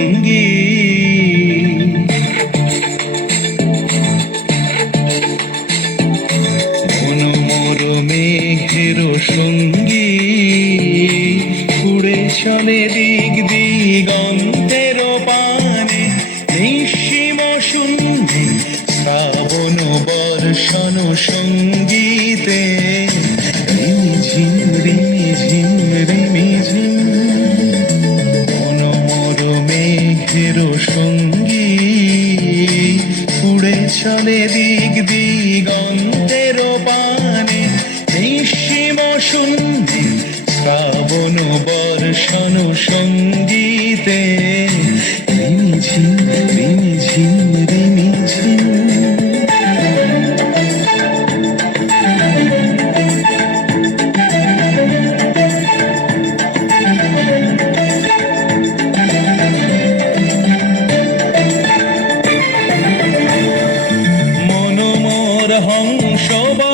সঙ্গী মনোমর মেঘের সঙ্গী উড়ে চলে দিক দিগন্তের পানে নিঃসীম শ্রাবণ বর্ষণ সঙ্গীতে রিমিঝিম রিমিঝিম চলে দিক দিগন্তের পানে নিঃসীম শুনবি শ্রাবণ বর্ষণ সঙ্গীতে shoba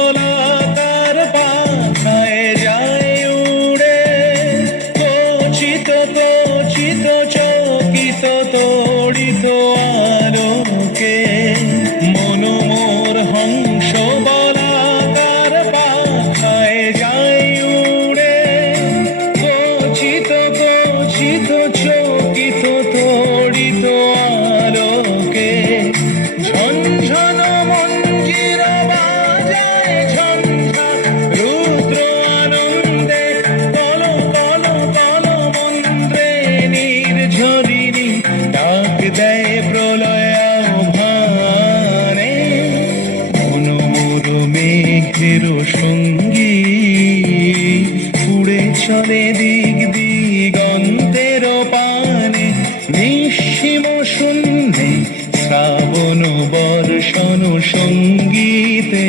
চলে দিক দিগন্তের পানে নিঃসীম শূন্যে শ্রাবণ বর্ষণ সঙ্গীতে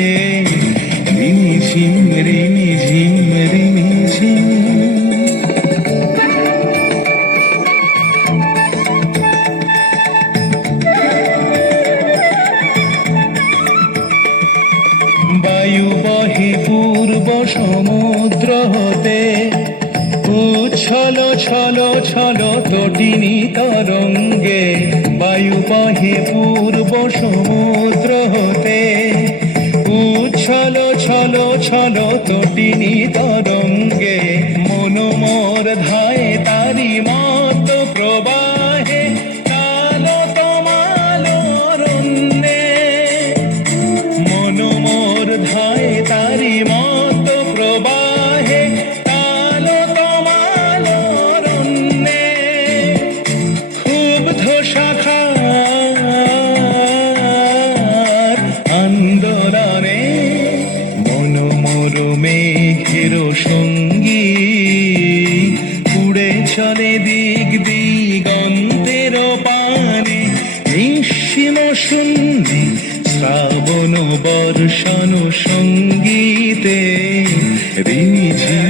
রিমিঝিম রিমিঝিম রিমিঝিম সমুদ্র হতে উচ্ছল, ছল ছল তটিনী তরঙ্গে বায়ু বাহে পূর্ব সমুদ্র হতে উচ্ছল, ছল ছল তটিনী তরঙ্গে মনোমর ধায় তারি মত মেঘের সঙ্গী। উড়ে চলে দিক দিগন্তের পানে নিঃসীম শূন্যে শ্রাবণ বর্ষণ সঙ্গীতে রিমিঝিম